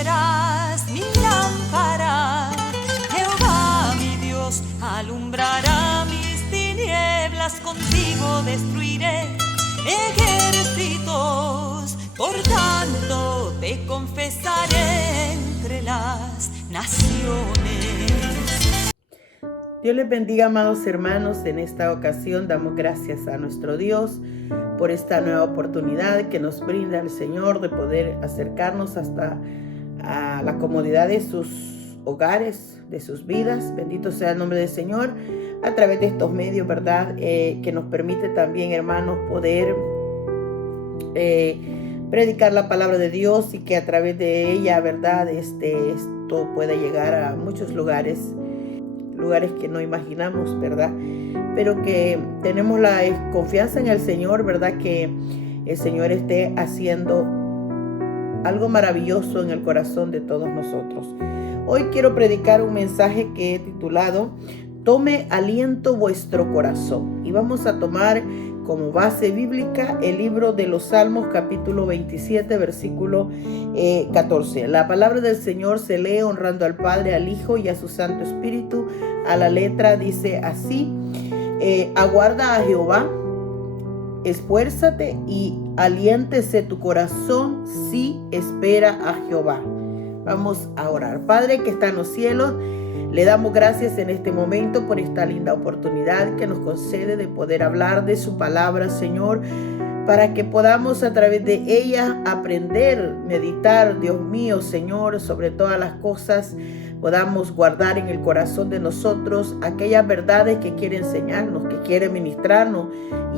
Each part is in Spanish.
serás mi lámpara. Jehová, mi Dios, alumbrará mis tinieblas. Contigo destruiré ejércitos. Por tanto, te confesaré entre las naciones. Dios les bendiga, amados hermanos. En esta ocasión damos gracias a nuestro Dios por esta nueva oportunidad que nos brinda el Señor de poder acercarnos hasta a la comodidad de sus hogares, de sus vidas. Bendito sea el nombre del Señor a través de estos medios, ¿verdad? Que nos permite también, hermanos, poder predicar la palabra de Dios, y que a través de ella, ¿verdad? Esto pueda llegar a muchos lugares que no imaginamos, ¿verdad? Pero que tenemos la confianza en el Señor, ¿verdad? Que el Señor esté haciendo algo maravilloso en el corazón de todos nosotros. Hoy quiero predicar un mensaje que he titulado Tome aliento vuestro corazón, y vamos a tomar como base bíblica el libro de los Salmos, capítulo 27, versículo 14. La palabra del Señor se lee honrando al Padre, al Hijo y a su Santo Espíritu. A la letra dice así: aguarda a Jehová, esfuérzate y aliéntese tu corazón si espera a Jehová. Vamos a orar. Padre que está en los cielos, le damos gracias en este momento por esta linda oportunidad que nos concede de poder hablar de su palabra, Señor, para que podamos a través de ella aprender, meditar, Dios mío, Señor, sobre todas las cosas. Podamos guardar en el corazón de nosotros aquellas verdades que quiere enseñarnos, que quiere ministrarnos.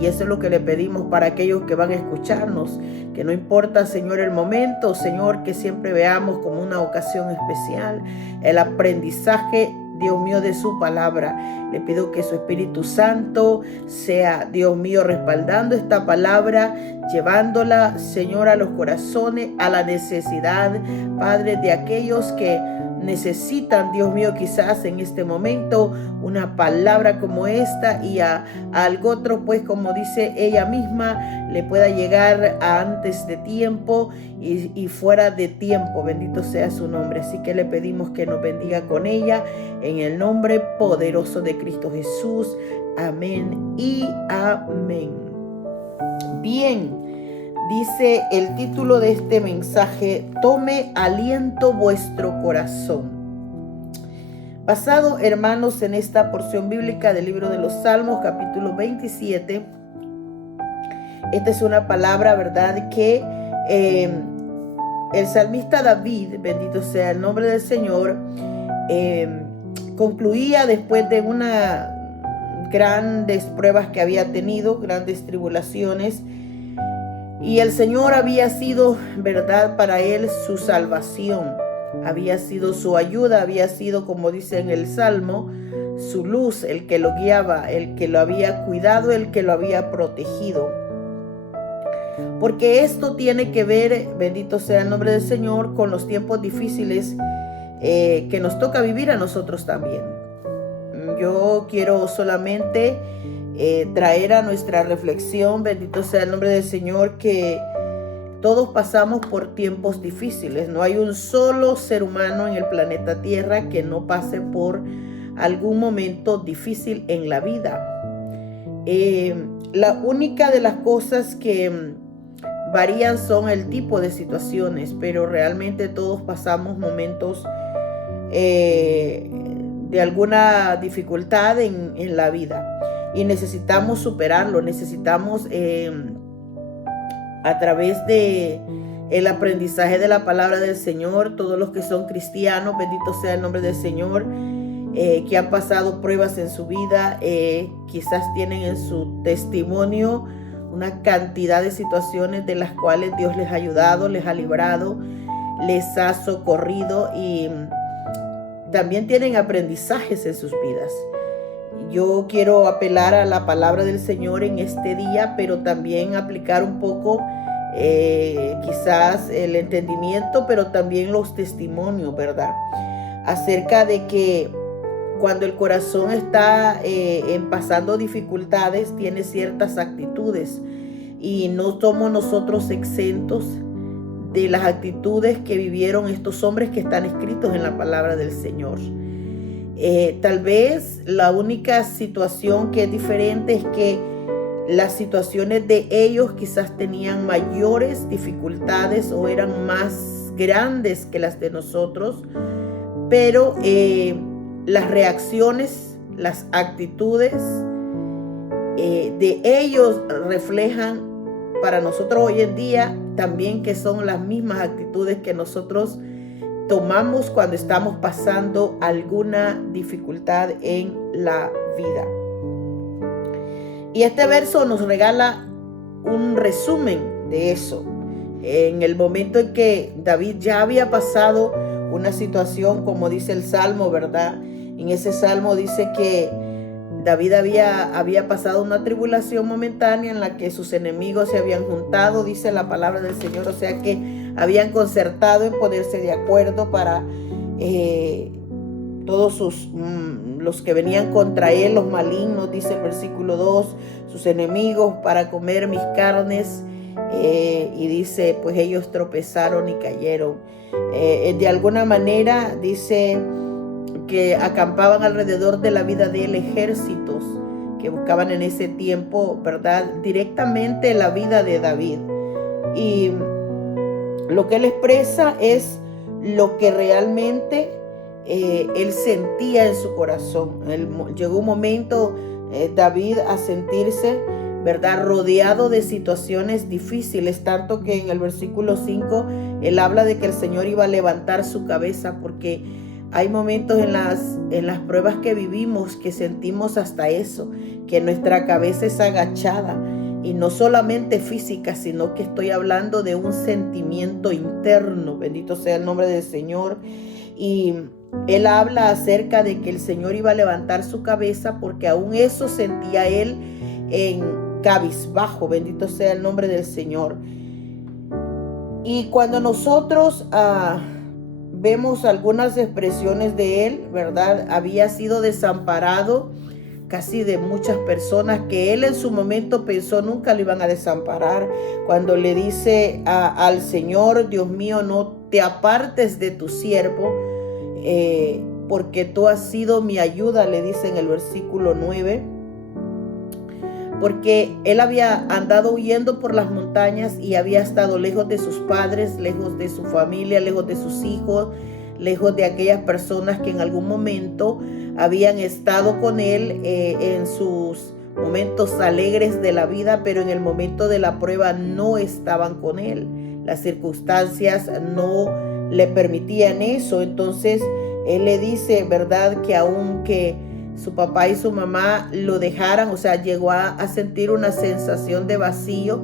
Y eso es lo que le pedimos para aquellos que van a escucharnos. Que no importa, Señor, el momento, Señor, que siempre veamos como una ocasión especial el aprendizaje, Dios mío, de su palabra. Le pido que su Espíritu Santo sea, Dios mío, respaldando esta palabra, llevándola, Señor, a los corazones, a la necesidad, Padre, de aquellos que necesitan, Dios mío, quizás en este momento una palabra como esta, y a algo otro, pues como dice ella misma, le pueda llegar a antes de tiempo y fuera de tiempo. Bendito sea su nombre. Así que le pedimos que nos bendiga con ella en el nombre poderoso de Cristo Jesús. Amén y amén. Bien. Dice el título de este mensaje: Tome aliento vuestro corazón. Basado, hermanos, en esta porción bíblica del libro de los Salmos, capítulo 27. Esta es una palabra, ¿verdad?, que el salmista David, bendito sea el nombre del Señor, concluía después de unas grandes pruebas que había tenido, grandes tribulaciones. Y el Señor había sido, ¿verdad?, para él su salvación, había sido su ayuda, había sido, como dice en el Salmo, su luz, el que lo guiaba, el que lo había cuidado, el que lo había protegido. Porque esto tiene que ver, bendito sea el nombre del Señor, con los tiempos difíciles que nos toca vivir a nosotros también. Yo quiero solamente traer a nuestra reflexión, bendito sea el nombre del Señor, que todos pasamos por tiempos difíciles. No hay un solo ser humano en el planeta Tierra que no pase por algún momento difícil en la vida. La única de las cosas que varían son el tipo de situaciones, pero realmente todos pasamos momentos de alguna dificultad en la vida. Y necesitamos superarlo, necesitamos a través de el aprendizaje de la palabra del Señor, todos los que son cristianos, bendito sea el nombre del Señor, que han pasado pruebas en su vida, quizás tienen en su testimonio una cantidad de situaciones de las cuales Dios les ha ayudado, les ha librado, les ha socorrido, y también tienen aprendizajes en sus vidas. Yo quiero apelar a la palabra del Señor en este día, pero también aplicar un poco quizás el entendimiento, pero también los testimonios, ¿verdad? Acerca de que cuando el corazón está pasando dificultades, tiene ciertas actitudes, y no somos nosotros exentos de las actitudes que vivieron estos hombres que están escritos en la palabra del Señor. Tal vez la única situación que es diferente es que las situaciones de ellos quizás tenían mayores dificultades o eran más grandes que las de nosotros, pero las reacciones, las actitudes de ellos reflejan para nosotros hoy en día también que son las mismas actitudes que nosotros tomamos cuando estamos pasando alguna dificultad en la vida. Y este verso nos regala un resumen de eso. En el momento en que David ya había pasado una situación, como dice el Salmo, ¿verdad? En ese Salmo dice que David había pasado una tribulación momentánea en la que sus enemigos se habían juntado, dice la palabra del Señor, o sea que habían concertado en ponerse de acuerdo para todos los que venían contra él, los malignos, dice el versículo 2, sus enemigos para comer mis carnes, y dice, pues ellos tropezaron y cayeron. De alguna manera dice que acampaban alrededor de la vida de él ejércitos que buscaban en ese tiempo, ¿verdad?, directamente la vida de David. Y lo que él expresa es lo que realmente él sentía en su corazón. Llegó un momento, David, a sentirse, ¿verdad?, rodeado de situaciones difíciles, tanto que en el versículo 5 él habla de que el Señor iba a levantar su cabeza, porque hay momentos en las pruebas que vivimos que sentimos hasta eso, que nuestra cabeza es agachada, y no solamente física, sino que estoy hablando de un sentimiento interno. Bendito sea el nombre del Señor. Y él habla acerca de que el Señor iba a levantar su cabeza, porque aún eso sentía él en cabizbajo. Bendito sea el nombre del Señor. Y cuando nosotros vemos algunas expresiones de él, ¿verdad? Había sido desamparado casi de muchas personas que él en su momento pensó nunca lo iban a desamparar. Cuando le dice al Señor, Dios mío, no te apartes de tu siervo, porque tú has sido mi ayuda, le dice en el versículo 9. Porque él había andado huyendo por las montañas y había estado lejos de sus padres, lejos de su familia, lejos de sus hijos, lejos de aquellas personas que en algún momento habían estado con él en sus momentos alegres de la vida, pero en el momento de la prueba no estaban con él. Las circunstancias no le permitían eso. Entonces él le dice, ¿verdad?, que aunque su papá y su mamá lo dejaran, o sea, llegó a sentir una sensación de vacío,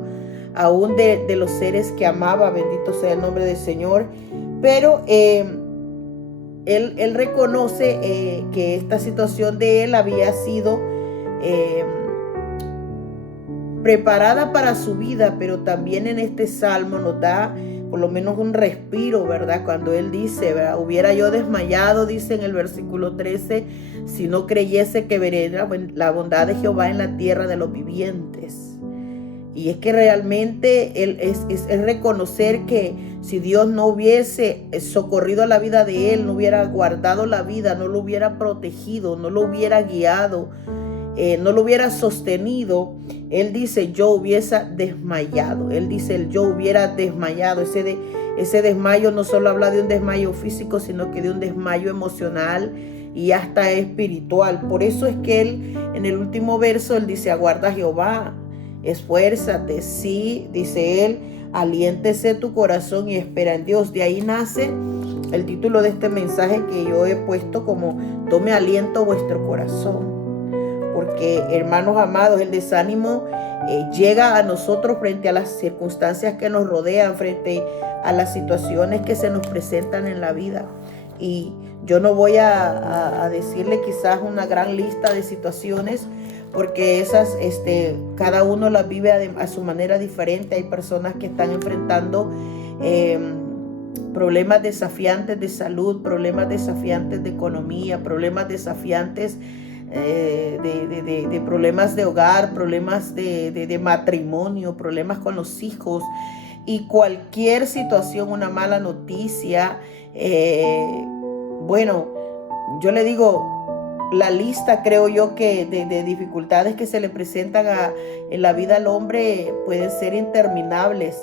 aún de los seres que amaba, bendito sea el nombre del Señor. Pero él reconoce que esta situación de él había sido preparada para su vida, pero también en este salmo nos da por lo menos un respiro, ¿verdad? Cuando él dice, ¿verdad?, hubiera yo desmayado, dice en el versículo 13, si no creyese que veré la bondad de Jehová en la tierra de los vivientes. Y es que realmente es reconocer que si Dios no hubiese socorrido a la vida de él, no hubiera guardado la vida, no lo hubiera protegido, no lo hubiera guiado, no lo hubiera sostenido, él dice, yo hubiese desmayado. Él dice, yo hubiera desmayado. Ese desmayo no solo habla de un desmayo físico, sino que de un desmayo emocional y hasta espiritual. Por eso es que él, en el último verso, él dice, aguarda a Jehová, esfuérzate. Sí, dice él, aliéntese tu corazón y espera en Dios. De ahí nace el título de este mensaje que yo he puesto como tome aliento vuestro corazón. Porque, hermanos amados, el desánimo llega a nosotros frente a las circunstancias que nos rodean, frente a las situaciones que se nos presentan en la vida. Y yo no voy a decirle quizás una gran lista de situaciones, porque esas cada uno las vive a su manera diferente. Hay personas que están enfrentando problemas desafiantes de salud, problemas desafiantes de economía, problemas desafiantes de problemas de hogar, problemas de matrimonio, problemas con los hijos. y cualquier situación, una mala noticia, bueno, yo le digo, la lista, creo yo, que de dificultades que se le presentan en la vida al hombre pueden ser interminables.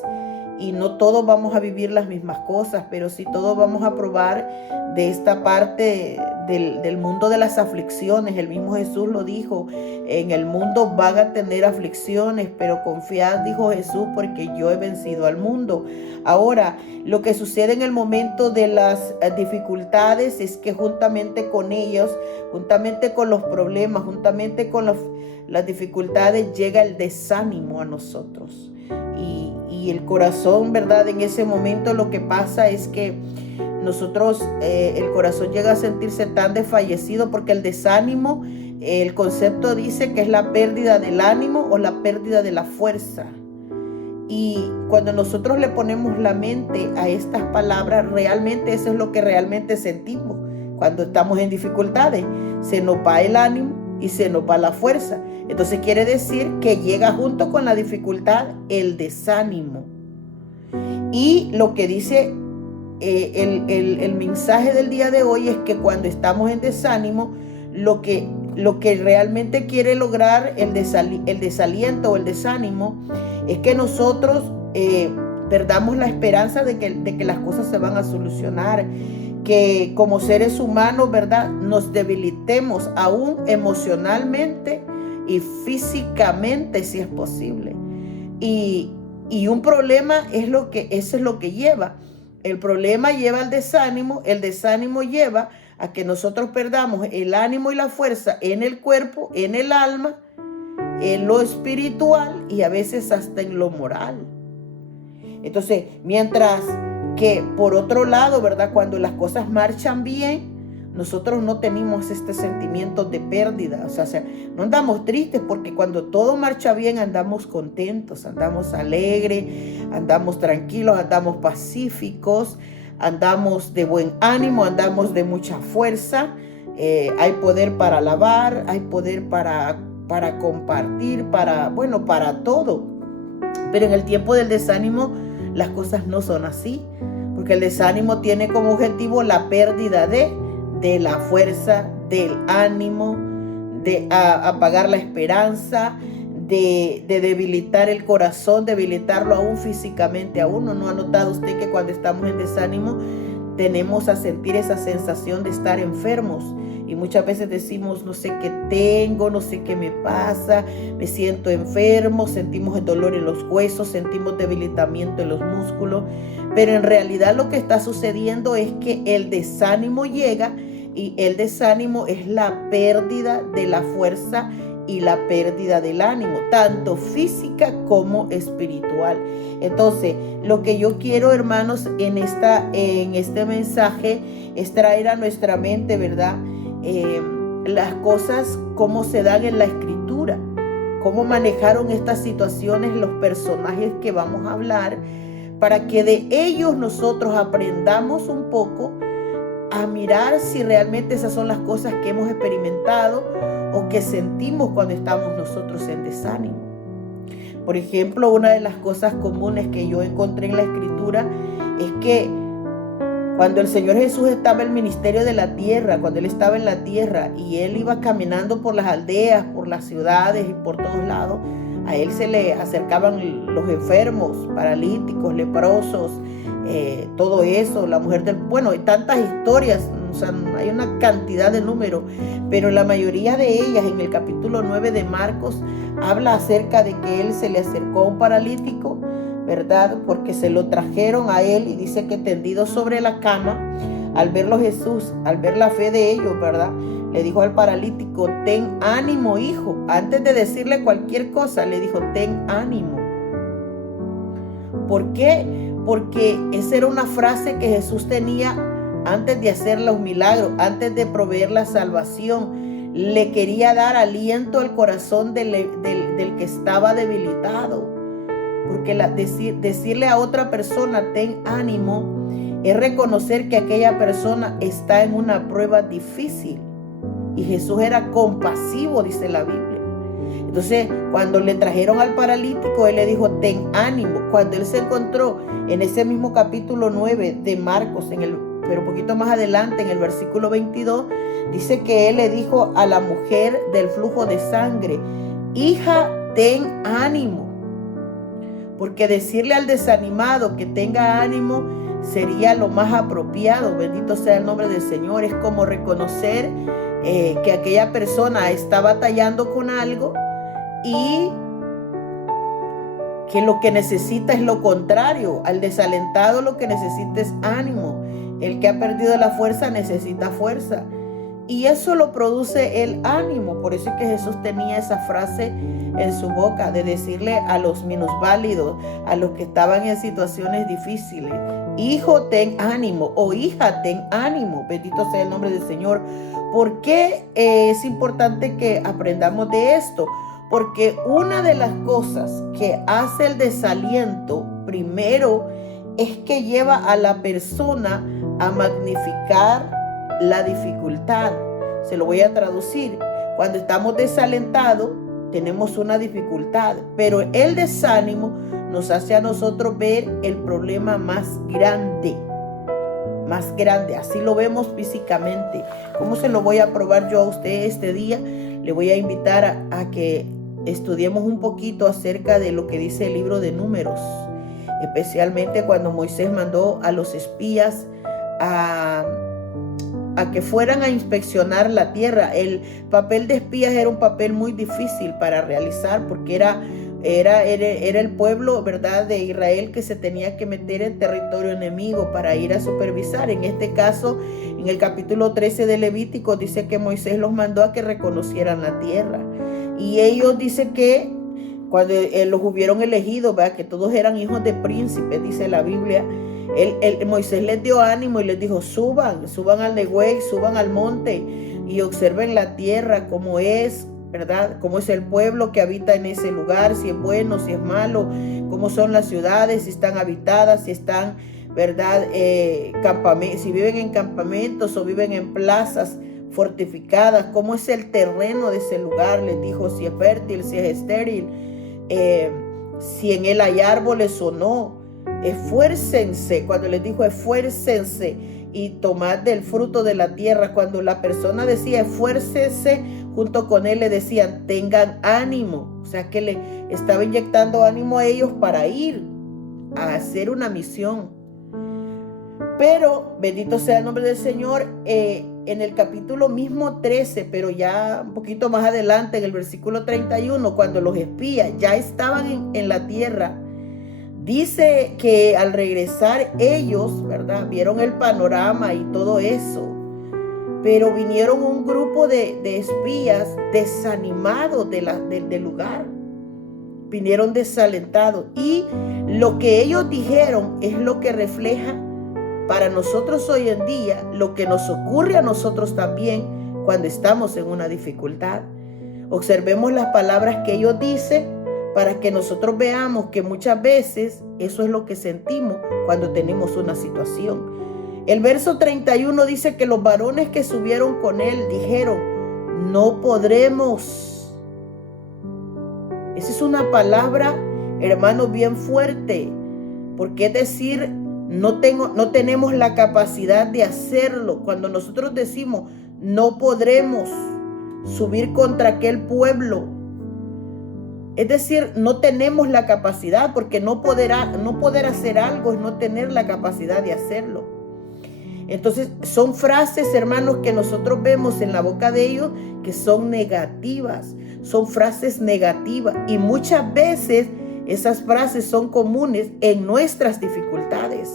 Y no todos vamos a vivir las mismas cosas, pero sí todos vamos a probar de esta parte del mundo de las aflicciones. El mismo Jesús lo dijo: en el mundo van a tener aflicciones, pero confiad, dijo Jesús, porque yo he vencido al mundo. Ahora, lo que sucede en el momento de las dificultades es que juntamente con ellos, juntamente con los problemas, juntamente con las dificultades, llega el desánimo a nosotros. Y el corazón, ¿verdad? En ese momento lo que pasa es que nosotros, el corazón llega a sentirse tan desfallecido, porque el desánimo, el concepto dice que es la pérdida del ánimo o la pérdida de la fuerza. Y cuando nosotros le ponemos la mente a estas palabras, realmente eso es lo que realmente sentimos cuando estamos en dificultades. Se nos va el ánimo y se nos va la fuerza. Entonces quiere decir que llega junto con la dificultad el desánimo. Y lo que dice el mensaje del día de hoy es que cuando estamos en desánimo, lo que realmente quiere lograr el desaliento o el desánimo es que nosotros perdamos la esperanza de que las cosas se van a solucionar, que como seres humanos, ¿verdad?, nos debilitemos aún emocionalmente y físicamente, si es posible. Y un problema eso es lo que lleva. El problema lleva al desánimo, el desánimo lleva a que nosotros perdamos el ánimo y la fuerza en el cuerpo, en el alma, en lo espiritual y a veces hasta en lo moral. Entonces, mientras que por otro lado, ¿verdad?, cuando las cosas marchan bien, nosotros no tenemos este sentimiento de pérdida. O sea, no andamos tristes, porque cuando todo marcha bien andamos contentos, andamos alegres, andamos tranquilos, andamos pacíficos, andamos de buen ánimo, andamos de mucha fuerza. Hay poder para alabar, hay poder para compartir, para todo. Pero en el tiempo del desánimo las cosas no son así, porque el desánimo tiene como objetivo la pérdida de la fuerza, del ánimo, de apagar la esperanza, de debilitar el corazón, debilitarlo aún físicamente a uno. ¿No ha notado usted que cuando estamos en desánimo tenemos a sentir esa sensación de estar enfermos? Y muchas veces decimos: no sé qué tengo, no sé qué me pasa, me siento enfermo, sentimos el dolor en los huesos, sentimos debilitamiento en los músculos. Pero en realidad lo que está sucediendo es que el desánimo llega, y el desánimo es la pérdida de la fuerza y la pérdida del ánimo, tanto física como espiritual. Entonces, lo que yo quiero, hermanos, en este mensaje es traer a nuestra mente, ¿verdad?, las cosas como se dan en la escritura, cómo manejaron estas situaciones los personajes que vamos a hablar, para que de ellos nosotros aprendamos un poco a mirar si realmente esas son las cosas que hemos experimentado o que sentimos cuando estamos nosotros en desánimo. Por ejemplo, una de las cosas comunes que yo encontré en la escritura es que cuando el Señor Jesús estaba en el ministerio de la tierra, cuando Él estaba en la tierra y Él iba caminando por las aldeas, por las ciudades y por todos lados, a Él se le acercaban los enfermos, paralíticos, leprosos, todo eso, la mujer hay tantas historias, o sea, hay una cantidad de números, pero la mayoría de ellas, en el capítulo 9 de Marcos, habla acerca de que Él se le acercó a un paralítico, ¿verdad?, porque se lo trajeron a Él, y dice que tendido sobre la cama, al verlo Jesús, al ver la fe de ellos, ¿verdad?, le dijo al paralítico: ten ánimo, hijo. Antes de decirle cualquier cosa, le dijo: ten ánimo. ¿Por qué? Porque esa era una frase que Jesús tenía antes de hacer los milagros, antes de proveer la salvación. Le quería dar aliento al corazón del que estaba debilitado. Porque decirle a otra persona: ten ánimo, es reconocer que aquella persona está en una prueba difícil. Y Jesús era compasivo, dice la Biblia. Entonces, cuando le trajeron al paralítico, él le dijo, ten ánimo. Cuando él se encontró en ese mismo capítulo 9 de Marcos, pero un poquito más adelante, en el versículo 22, dice que él le dijo a la mujer del flujo de sangre, hija, ten ánimo. Porque decirle al desanimado que tenga ánimo sería lo más apropiado. Bendito sea el nombre del Señor. Es como reconocer que aquella persona está batallando con algo y que lo que necesita es lo contrario. Al desalentado lo que necesita es ánimo. El que ha perdido la fuerza necesita fuerza. Y eso lo produce el ánimo. Por eso es que Jesús tenía esa frase en su boca de decirle a los minusválidos, a los que estaban en situaciones difíciles, hijo, ten ánimo, o hija, ten ánimo. Bendito sea el nombre del Señor. ¿Por qué es importante que aprendamos de esto? Porque una de las cosas que hace el desaliento, primero, es que lleva a la persona a magnificar la dificultad. Se lo voy a traducir. Cuando estamos desalentados, tenemos una dificultad, pero el desánimo nos hace a nosotros ver el problema más grande. Así lo vemos físicamente. ¿Cómo se lo voy a probar yo a usted este día? Le voy a invitar a que estudiemos un poquito acerca de lo que dice el libro de Números, especialmente cuando Moisés mandó a los espías a que fueran a inspeccionar la tierra. El papel de espías era un papel muy difícil para realizar, porque era el pueblo, ¿verdad?, de Israel, que se tenía que meter en territorio enemigo para ir a supervisar. En este caso, en el capítulo 13 de Levítico, dice que Moisés los mandó a que reconocieran la tierra. Y ellos dicen que cuando los hubieron elegido, ¿verdad?, que todos eran hijos de príncipes, dice la Biblia, Moisés les dio ánimo y les dijo, suban al Neguey, suban al monte y observen la tierra, cómo es, ¿verdad? Cómo es el pueblo que habita en ese lugar, si es bueno, si es malo, cómo son las ciudades, si están habitadas, si están, ¿verdad? Si viven en campamentos o viven en plazas fortificadas, cómo es el terreno de ese lugar, les dijo, si es fértil, si es estéril, si en él hay árboles o no. Esfuércense, cuando les dijo esfuércense y tomad del fruto de la tierra, cuando la persona decía esfuércense, junto con él le decían tengan ánimo, o sea que le estaba inyectando ánimo a ellos para ir a hacer una misión. Pero bendito sea el nombre del Señor, en el capítulo mismo 13, pero ya un poquito más adelante, en el versículo 31, cuando los espías ya estaban en la tierra, dice que al regresar ellos, ¿verdad?, vieron el panorama y todo eso, pero vinieron un grupo de espías desanimados del lugar, vinieron desalentados, y lo que ellos dijeron es lo que refleja para nosotros hoy en día lo que nos ocurre a nosotros también cuando estamos en una dificultad. Observemos las palabras que ellos dicen para que nosotros veamos que muchas veces eso es lo que sentimos cuando tenemos una situación. El verso 31 dice que los varones que subieron con él dijeron, no podremos. Esa es una palabra, hermanos, bien fuerte, porque es decir, no tenemos la capacidad de hacerlo. Cuando nosotros decimos, no podremos subir contra aquel pueblo, es decir, no tenemos la capacidad, porque no poder hacer algo es no tener la capacidad de hacerlo. Entonces son frases, hermanos, que nosotros vemos en la boca de ellos que son negativas, son frases negativas, y muchas veces esas frases son comunes en nuestras dificultades.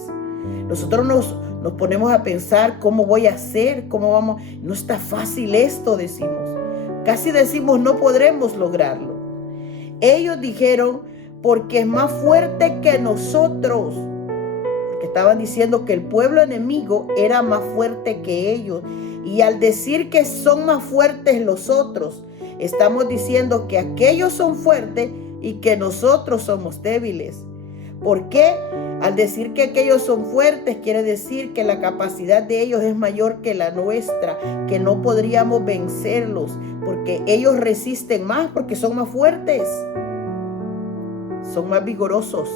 Nosotros nos ponemos a pensar, ¿cómo voy a hacer? ¿Cómo vamos? No está fácil esto, decimos. Casi decimos, no podremos lograrlo. Ellos dijeron, porque es más fuerte que nosotros. Porque estaban diciendo que el pueblo enemigo era más fuerte que ellos. Y al decir que son más fuertes los otros, estamos diciendo que aquellos son fuertes y que nosotros somos débiles. ¿Por qué? Al decir que aquellos son fuertes, quiere decir que la capacidad de ellos es mayor que la nuestra, que no podríamos vencerlos, porque ellos resisten más, porque son más fuertes, son más vigorosos.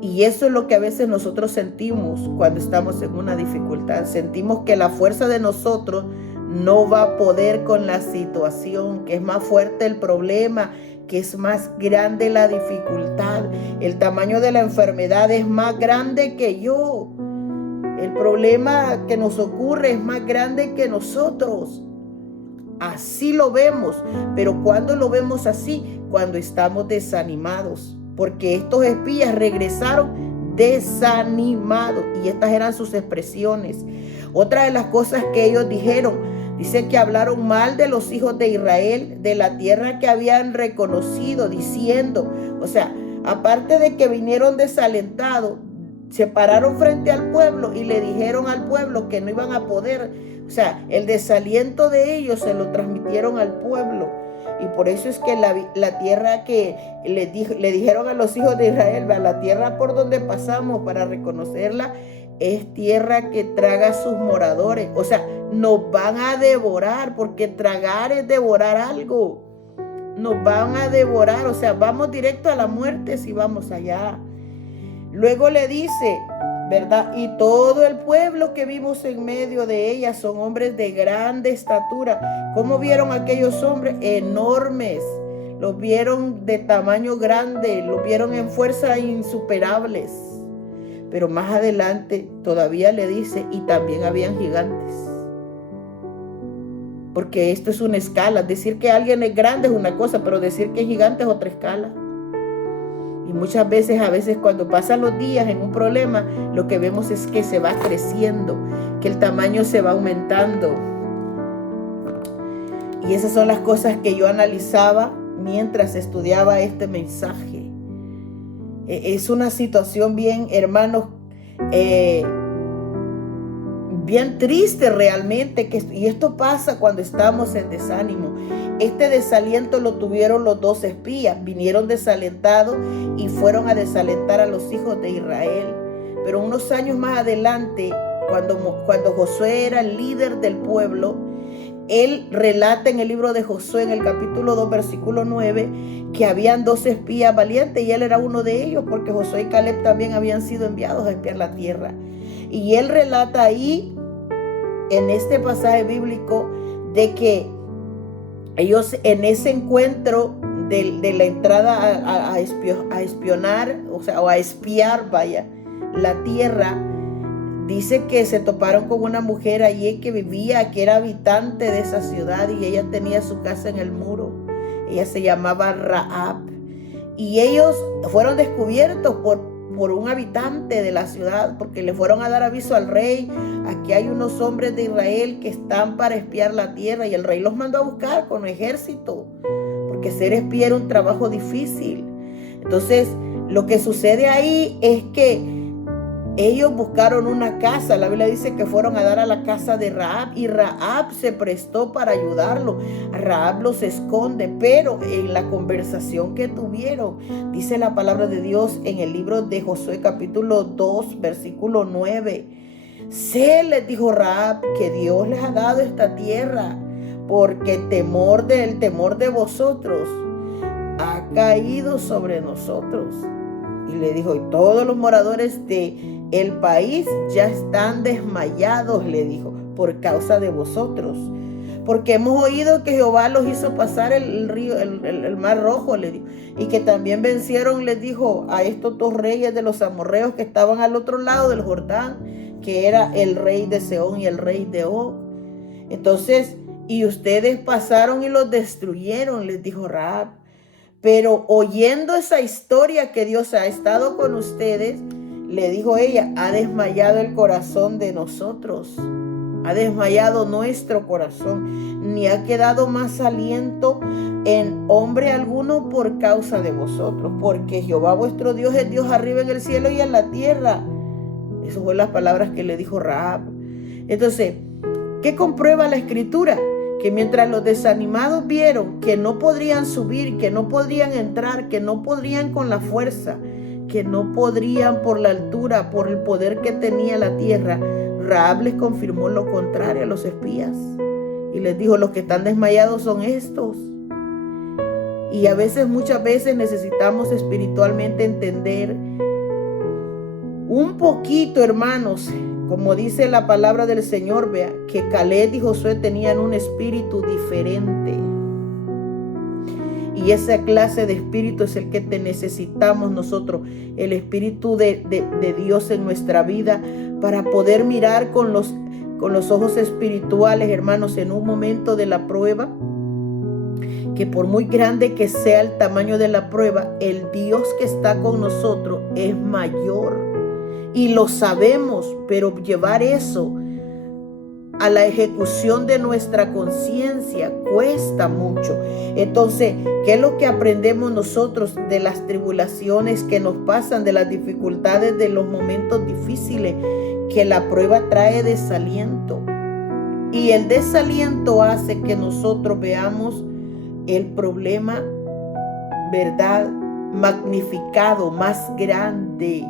Y eso es lo que a veces nosotros sentimos cuando estamos en una dificultad. Sentimos que la fuerza de nosotros no va a poder con la situación, que es más fuerte el problema, que es más grande la dificultad. El tamaño de la enfermedad es más grande que yo. El problema que nos ocurre es más grande que nosotros. Así lo vemos. Pero ¿cuándo lo vemos así? Cuando estamos desanimados. Porque estos espías regresaron desanimados. Y estas eran sus expresiones. Otra de las cosas que ellos dijeron, dice que hablaron mal de los hijos de Israel, de la tierra que habían reconocido, diciendo, o sea, aparte de que vinieron desalentados, se pararon frente al pueblo y le dijeron al pueblo que no iban a poder. O sea, el desaliento de ellos se lo transmitieron al pueblo. Y por eso es que la tierra que le dijeron a los hijos de Israel, la tierra por donde pasamos para reconocerla, es tierra que traga a sus moradores. O sea, nos van a devorar, porque tragar es devorar algo. Nos van a devorar, o sea, vamos directo a la muerte si vamos allá. Luego le dice, ¿verdad? Y todo el pueblo que vimos en medio de ella son hombres de grande estatura. ¿Cómo vieron aquellos hombres? Enormes. Los vieron de tamaño grande, los vieron en fuerza insuperables. Pero más adelante todavía le dice, y también habían gigantes. Porque esto es una escala. Decir que alguien es grande es una cosa, pero decir que es gigante es otra escala. Y muchas veces, cuando pasan los días en un problema, lo que vemos es que se va creciendo, que el tamaño se va aumentando. Y esas son las cosas que yo analizaba mientras estudiaba este mensaje. Es una situación bien, hermanos, bien triste realmente, y esto pasa cuando estamos en desánimo. Este desaliento lo tuvieron los dos espías, vinieron desalentados y fueron a desalentar a los hijos de Israel. Pero unos años más adelante, cuando Josué era el líder del pueblo, él relata en el libro de Josué, en el capítulo 2, versículo 9, que habían dos espías valientes y él era uno de ellos, porque Josué y Caleb también habían sido enviados a espiar la tierra. Y él relata ahí, en este pasaje bíblico, de que ellos en ese encuentro de la entrada a espionar, o sea, o a espiar, la tierra, dice que se toparon con una mujer allí que vivía, que era habitante de esa ciudad, y ella tenía su casa en el muro. Ella se llamaba Rahab. Y ellos fueron descubiertos por un habitante de la ciudad, porque le fueron a dar aviso al rey: aquí hay unos hombres de Israel que están para espiar la tierra. Y el rey los mandó a buscar con ejército, porque ser espía era un trabajo difícil. Entonces, lo que sucede ahí es que ellos buscaron una casa. La Biblia dice que fueron a dar a la casa de Rahab, y Rahab se prestó para ayudarlo. Rahab los esconde, pero en la conversación que tuvieron, dice la palabra de Dios en el libro de Josué capítulo 2, versículo 9. Les dijo Rahab, que Dios les ha dado esta tierra, porque el temor de vosotros ha caído sobre nosotros. Y le dijo, y todos los moradores del país ya están desmayados, le dijo, por causa de vosotros. Porque hemos oído que Jehová los hizo pasar el río, el mar rojo, le dijo. Y que también vencieron, les dijo, a estos dos reyes de los amorreos que estaban al otro lado del Jordán, que era el rey de Sehón y el rey de Og. Entonces, y ustedes pasaron y los destruyeron, les dijo Rahab. Pero oyendo esa historia que Dios ha estado con ustedes, le dijo ella, ha desmayado el corazón de nosotros, ha desmayado nuestro corazón, ni ha quedado más aliento en hombre alguno por causa de vosotros, porque Jehová vuestro Dios es Dios arriba en el cielo y en la tierra. Esas fueron las palabras que le dijo Rahab. Entonces, ¿qué comprueba la escritura? Que mientras los desanimados vieron que no podrían subir, que no podrían entrar, que no podrían con la fuerza, que no podrían por la altura, por el poder que tenía la tierra, Rahab les confirmó lo contrario a los espías. Y les dijo, los que están desmayados son estos. Y a veces, muchas veces necesitamos espiritualmente entender un poquito, hermanos, como dice la palabra del Señor, vea, que Caleb y Josué tenían un espíritu diferente. Y esa clase de espíritu es el que necesitamos nosotros, el espíritu de Dios en nuestra vida, para poder mirar con los ojos espirituales, hermanos, en un momento de la prueba, que por muy grande que sea el tamaño de la prueba, el Dios que está con nosotros es mayor. Y lo sabemos, pero llevar eso a la ejecución de nuestra conciencia cuesta mucho. Entonces, ¿qué es lo que aprendemos nosotros de las tribulaciones que nos pasan, de las dificultades, de los momentos difíciles? Que la prueba trae desaliento. Y el desaliento hace que nosotros veamos el problema, ¿verdad?, magnificado, más grande.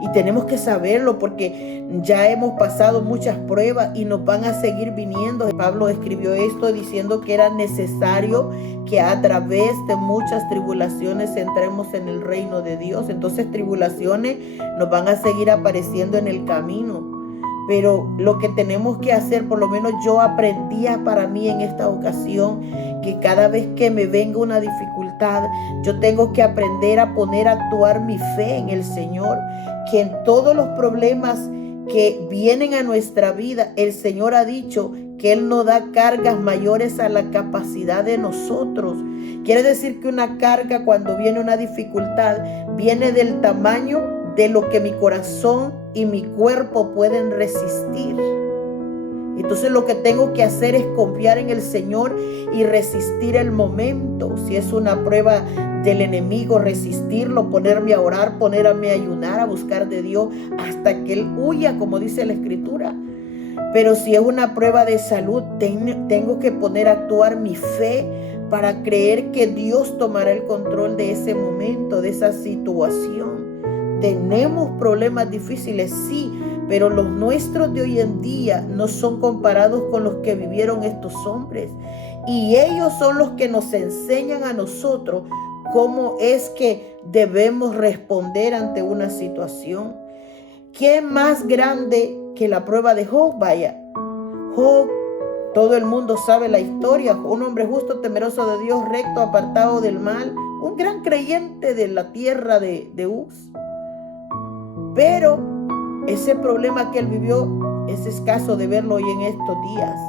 Y tenemos que saberlo porque ya hemos pasado muchas pruebas y nos van a seguir viniendo. Pablo escribió esto diciendo que era necesario que a través de muchas tribulaciones entremos en el reino de Dios. Entonces tribulaciones nos van a seguir apareciendo en el camino. Pero lo que tenemos que hacer, por lo menos yo aprendía para mí en esta ocasión, que cada vez que me venga una dificultad, yo tengo que aprender a poner a actuar mi fe en el Señor. Que en todos los problemas que vienen a nuestra vida, el Señor ha dicho que Él no da cargas mayores a la capacidad de nosotros. Quiere decir que una carga, cuando viene una dificultad, viene del tamaño de lo que mi corazón y mi cuerpo pueden resistir. Entonces lo que tengo que hacer es confiar en el Señor y resistir el momento. Si es una prueba del enemigo, resistirlo, ponerme a orar, ponerme a ayunar, a buscar de Dios hasta que Él huya, como dice la Escritura. Pero si es una prueba de salud, tengo que poner a actuar mi fe para creer que Dios tomará el control de ese momento, de esa situación. Tenemos problemas difíciles, sí, pero los nuestros de hoy en día no son comparados con los que vivieron estos hombres. Y ellos son los que nos enseñan a nosotros cómo es que debemos responder ante una situación. ¿Qué más grande que la prueba de Job? Vaya, Job, todo el mundo sabe la historia. Un hombre justo, temeroso de Dios, recto, apartado del mal, un gran creyente de la tierra de Uz. Pero ese problema que él vivió es escaso de verlo hoy en estos días.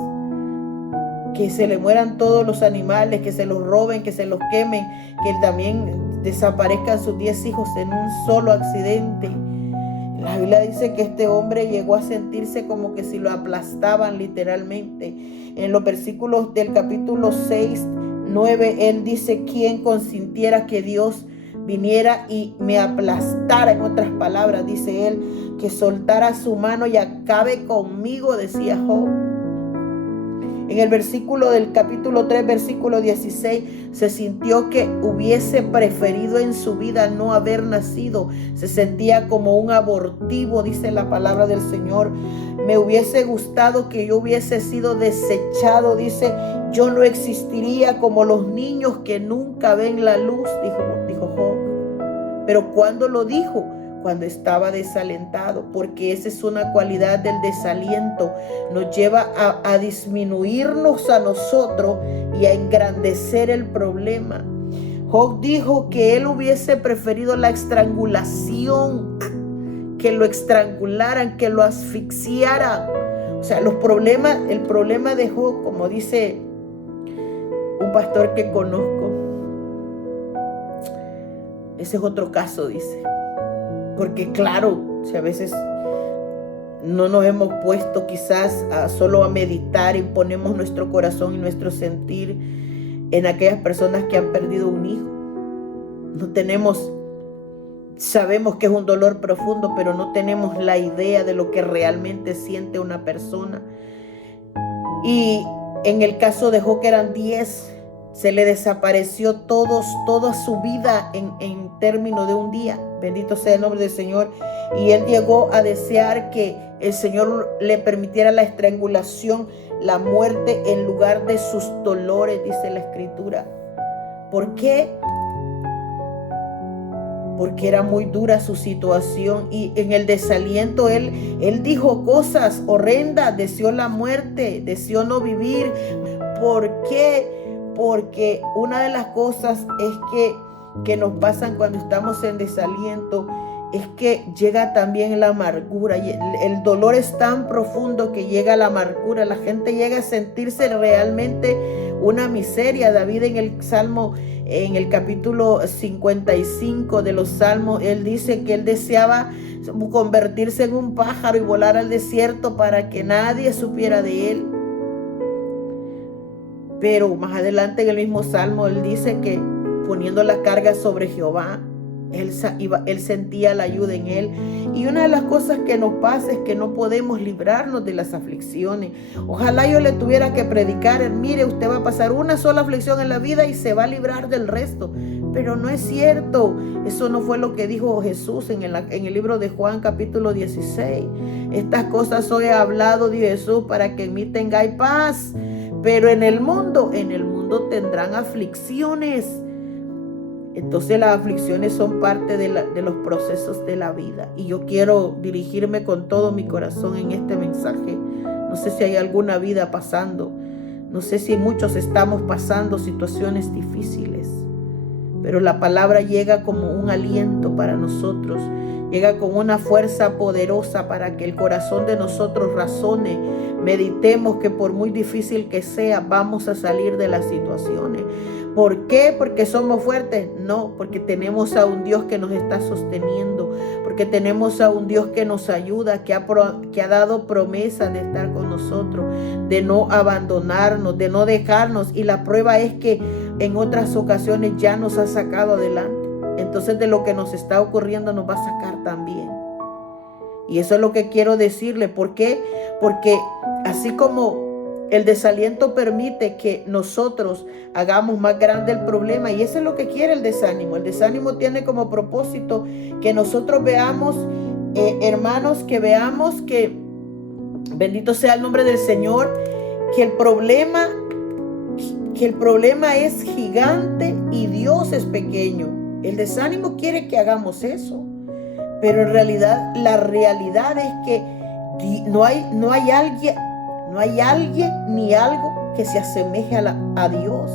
Que se le mueran todos los animales, que se los roben, que se los quemen, que también desaparezcan sus 10 hijos en un solo accidente. La Biblia dice que este hombre llegó a sentirse como que si lo aplastaban literalmente. En los versículos del capítulo 6, 9, él dice: ¿quién consintiera que Dios viniera y me aplastara? En otras palabras, dice él, que soltara su mano y acabe conmigo, decía Job. En el versículo del capítulo 3, versículo 16, se sintió que hubiese preferido en su vida no haber nacido. Se sentía como un abortivo, dice la palabra del Señor. Me hubiese gustado que yo hubiese sido desechado, dice, yo no existiría como los niños que nunca ven la luz, dijo Job. Pero ¿cuándo lo dijo? Cuando estaba desalentado, porque esa es una cualidad del desaliento. Nos lleva a disminuirnos a nosotros y a engrandecer el problema. Job dijo que él hubiese preferido la estrangulación, que lo estrangularan, que lo asfixiaran. O sea, el problema de Job, como dice un pastor que conozco, ese es otro caso, dice. Porque claro, si a veces no nos hemos puesto quizás solo a meditar y ponemos nuestro corazón y nuestro sentir en aquellas personas que han perdido un hijo. Sabemos que es un dolor profundo, pero no tenemos la idea de lo que realmente siente una persona. Y en el caso de Job, que eran 10, Se le desapareció toda su vida en términos de un día. Bendito sea el nombre del Señor. Y él llegó a desear que el Señor le permitiera la estrangulación, la muerte en lugar de sus dolores, dice la Escritura. ¿Por qué? Porque era muy dura su situación y en el desaliento él dijo cosas horrendas, deseó la muerte, deseó no vivir. ¿Por qué? Porque una de las cosas es que nos pasan cuando estamos en desaliento es que llega también la amargura y el dolor es tan profundo que llega la amargura. La gente llega a sentirse realmente una miseria. David en el capítulo 55 de los Salmos, él dice que él deseaba convertirse en un pájaro y volar al desierto para que nadie supiera de él. Pero más adelante en el mismo Salmo, él dice que poniendo la carga sobre Jehová, él sentía la ayuda en él. Y una de las cosas que nos pasa es que no podemos librarnos de las aflicciones. Ojalá yo le tuviera que predicar, mire, usted va a pasar una sola aflicción en la vida y se va a librar del resto. Pero no es cierto. Eso no fue lo que dijo Jesús en el libro de Juan capítulo 16. Estas cosas os he hablado, dijo Jesús, para que en mí tengáis paz. Pero en el mundo tendrán aflicciones. Entonces las aflicciones son parte de los procesos de la vida. Y yo quiero dirigirme con todo mi corazón en este mensaje. No sé si hay alguna vida pasando. No sé si muchos estamos pasando situaciones difíciles. Pero la palabra llega como un aliento para nosotros. Llega con una fuerza poderosa para que el corazón de nosotros razone. Meditemos que por muy difícil que sea, vamos a salir de las situaciones. ¿Por qué? ¿Porque somos fuertes? No, porque tenemos a un Dios que nos está sosteniendo, porque tenemos a un Dios que nos ayuda, que ha dado promesa de estar con nosotros, de no abandonarnos, de no dejarnos. Y la prueba es que en otras ocasiones ya nos ha sacado adelante. Entonces de lo que nos está ocurriendo nos va a sacar también. Y eso es lo que quiero decirle. ¿Por qué? Porque así como el desaliento permite que nosotros hagamos más grande el problema, y eso es lo que quiere el desánimo. El desánimo tiene como propósito que nosotros veamos, hermanos, que veamos que, bendito sea el nombre del Señor, que el problema es gigante y Dios es pequeño. El desánimo quiere que hagamos eso, pero en realidad la realidad es que no hay alguien ni algo que se asemeje a Dios,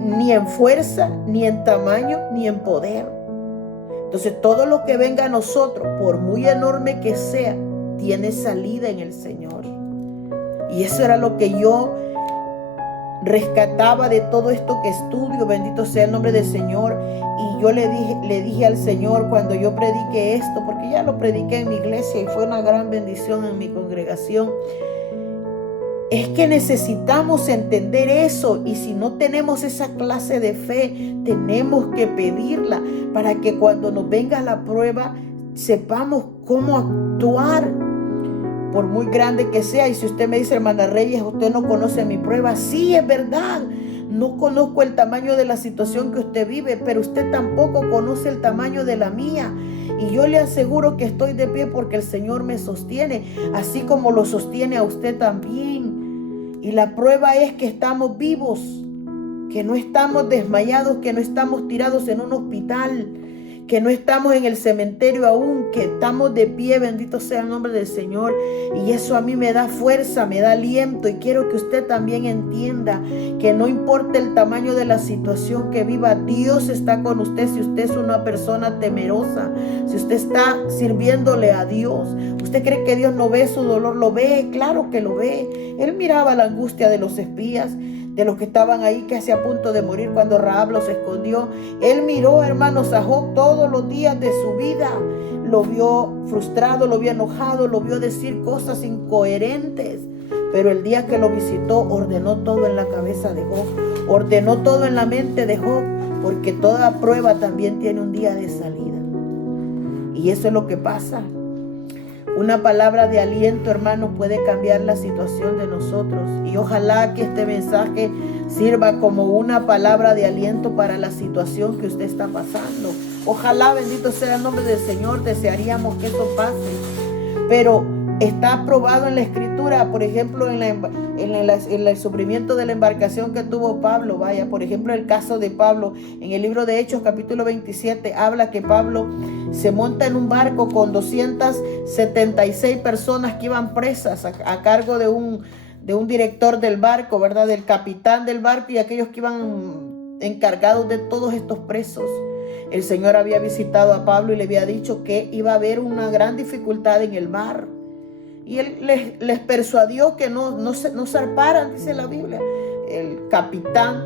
ni en fuerza, ni en tamaño, ni en poder. Entonces todo lo que venga a nosotros, por muy enorme que sea, tiene salida en el Señor. Y eso era lo que yo rescataba de todo esto que estudio. Bendito sea el nombre del Señor. Y yo le dije al Señor cuando yo prediqué esto, porque ya lo prediqué en mi iglesia y fue una gran bendición en mi congregación. Es que necesitamos entender eso, y si no tenemos esa clase de fe, tenemos que pedirla para que cuando nos venga la prueba sepamos cómo actuar, por muy grande que sea. Y si usted me dice, hermana Reyes, usted no conoce mi prueba, sí, es verdad, no conozco el tamaño de la situación que usted vive, pero usted tampoco conoce el tamaño de la mía. Y yo le aseguro que estoy de pie porque el Señor me sostiene, así como lo sostiene a usted también. Y la prueba es que estamos vivos, que no estamos desmayados, que no estamos tirados en un hospital, que no estamos en el cementerio aún, que estamos de pie. Bendito sea el nombre del Señor. Y eso a mí me da fuerza, me da aliento. Y quiero que usted también entienda que no importa el tamaño de la situación que viva, Dios está con usted. Si usted es una persona temerosa, si usted está sirviéndole a Dios, ¿usted cree que Dios no ve su dolor? Lo ve, claro que lo ve. Él miraba la angustia de los espías, de los que estaban ahí casi a punto de morir cuando Rahab los escondió. Él miró, hermanos, a Job todos los días de su vida. Lo vio frustrado, lo vio enojado, lo vio decir cosas incoherentes. Pero el día que lo visitó, ordenó todo en la cabeza de Job, ordenó todo en la mente de Job, porque toda prueba también tiene un día de salida. Y eso es lo que pasa. Una palabra de aliento, hermanos, puede cambiar la situación de nosotros. Y ojalá que este mensaje sirva como una palabra de aliento para la situación que usted está pasando. Ojalá, bendito sea el nombre del Señor, desearíamos que eso pase. Pero está probado en la Escritura, por ejemplo, en el sufrimiento de la embarcación que tuvo Pablo. Vaya, por ejemplo, el caso de Pablo. En el libro de Hechos, capítulo 27, habla que Pablo se monta en un barco con 276 personas que iban presas a cargo de un director del barco, ¿verdad? Del capitán del barco y aquellos que iban encargados de todos estos presos. El Señor había visitado a Pablo y le había dicho que iba a haber una gran dificultad en el mar. Y él les persuadió que no zarparan, dice la Biblia. El capitán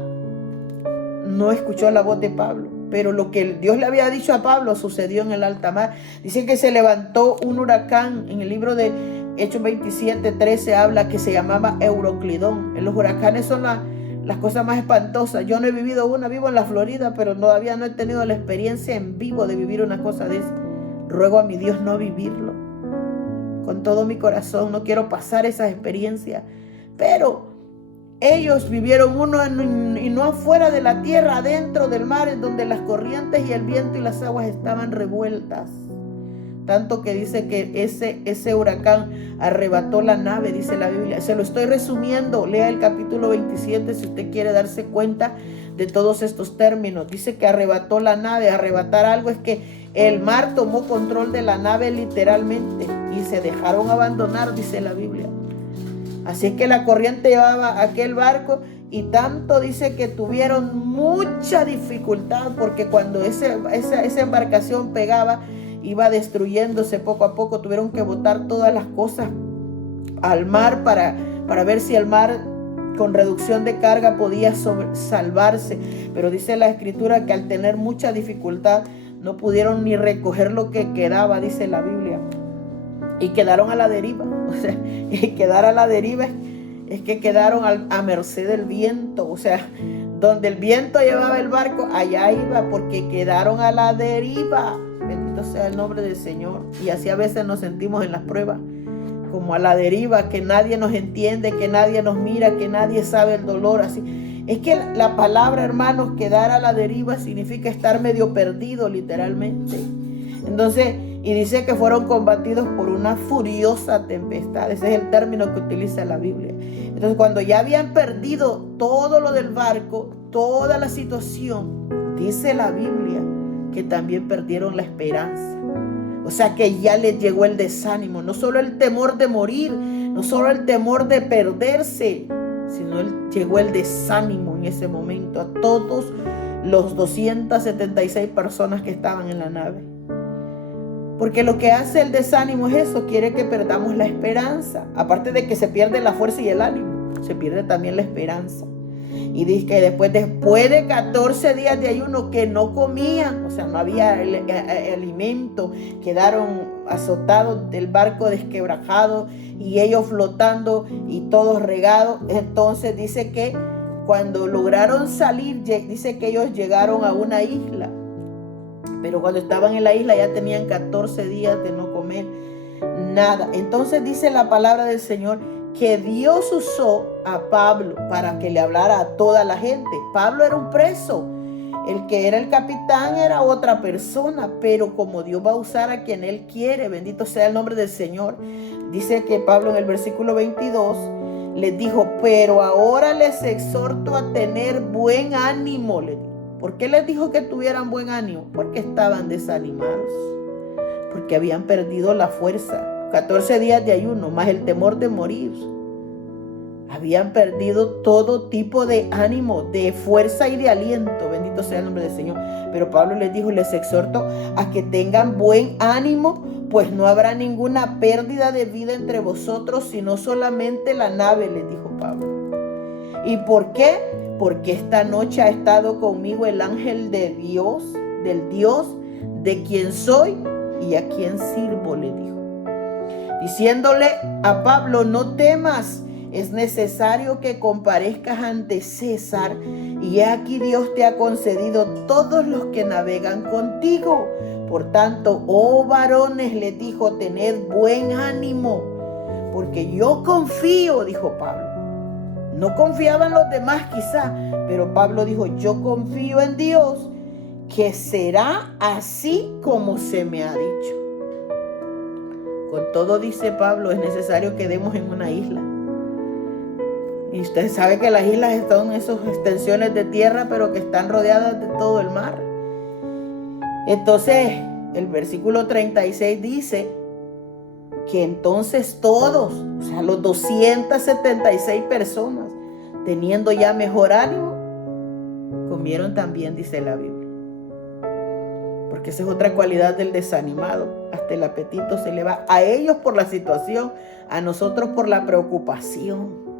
no escuchó la voz de Pablo, pero lo que Dios le había dicho a Pablo sucedió en el alta mar. Dice que se levantó un huracán. En el libro de Hechos 27:13 habla que se llamaba Euroclidón. Los huracanes son las cosas más espantosas. Yo no he vivido una, vivo en la Florida, pero todavía no he tenido la experiencia en vivo de vivir una cosa de esa. Ruego a mi Dios no vivirlo. Con todo mi corazón, no quiero pasar esas experiencias. Pero ellos vivieron uno y no afuera de la tierra, adentro del mar, en donde las corrientes y el viento y las aguas estaban revueltas. Tanto que dice que ese huracán arrebató la nave, dice la Biblia. Se lo estoy resumiendo. Lea el capítulo 27 si usted quiere darse cuenta de todos estos términos. Dice que arrebató la nave. Arrebatar algo es que el mar tomó control de la nave literalmente y se dejaron abandonar, dice la Biblia. Así es que la corriente llevaba aquel barco y tanto dice que tuvieron mucha dificultad porque cuando esa embarcación pegaba, iba destruyéndose poco a poco. Tuvieron que botar todas las cosas al mar para ver si el mar con reducción de carga podía salvarse. Pero dice la Escritura que al tener mucha dificultad no pudieron ni recoger lo que quedaba, dice la Biblia. Y quedaron a la deriva. O sea, y quedar a la deriva es que quedaron a merced del viento. O sea, donde el viento llevaba el barco, allá iba, porque quedaron a la deriva. Bendito sea el nombre del Señor. Y así a veces nos sentimos en las pruebas, como a la deriva, que nadie nos entiende, que nadie nos mira, que nadie sabe el dolor. Así es que la palabra, hermanos, quedar a la deriva significa estar medio perdido, literalmente. Entonces, y dice que fueron combatidos por una furiosa tempestad. Ese es el término que utiliza la Biblia. Entonces, cuando ya habían perdido todo lo del barco, toda la situación, dice la Biblia que también perdieron la esperanza. O sea que ya les llegó el desánimo. No solo el temor de morir, no solo el temor de perderse, sino llegó el desánimo en ese momento a todos los 276 personas que estaban en la nave. Porque lo que hace el desánimo es eso, quiere que perdamos la esperanza. Aparte de que se pierde la fuerza y el ánimo, se pierde también la esperanza. Y dice que después de 14 días de ayuno que no comían, o sea, no había alimento, quedaron azotados del barco desquebrajado y ellos flotando y todos regados. Entonces dice que cuando lograron salir, dice que ellos llegaron a una isla. Pero cuando estaban en la isla ya tenían 14 días de no comer nada. Entonces dice la palabra del Señor que Dios usó a Pablo para que le hablara a toda la gente. Pablo era un preso. El que era el capitán era otra persona, pero como Dios va a usar a quien Él quiere, bendito sea el nombre del Señor. Dice que Pablo en el versículo 22 les dijo, pero ahora les exhorto a tener buen ánimo. ¿Por qué les dijo que tuvieran buen ánimo? Porque estaban desanimados, porque habían perdido la fuerza. 14 días de ayuno, más el temor de morir. Habían perdido todo tipo de ánimo, de fuerza y de aliento. Bendito sea el nombre del Señor. Pero Pablo les dijo, les exhorto a que tengan buen ánimo, pues no habrá ninguna pérdida de vida entre vosotros, sino solamente la nave, les dijo Pablo. ¿Y por qué? Porque esta noche ha estado conmigo el ángel de Dios, del Dios de quien soy y a quien sirvo, le dijo. Diciéndole a Pablo, no temas, es necesario que comparezcas ante César, y aquí Dios te ha concedido todos los que navegan contigo, Por tanto, oh varones, les dijo, tened buen ánimo, porque yo confío, dijo Pablo. No confiaban los demás quizá, pero Pablo dijo, yo confío en Dios, que será así como se me ha dicho. Con todo, dice Pablo, es necesario que demos en una isla. Y usted sabe que las islas están en esas extensiones de tierra, pero que están rodeadas de todo el mar. Entonces, el versículo 36 dice que entonces todos, o sea, los 276 personas, teniendo ya mejor ánimo, comieron también, dice la Biblia. Porque esa es otra cualidad del desanimado. Hasta el apetito se le va. A ellos por la situación, a nosotros por la preocupación.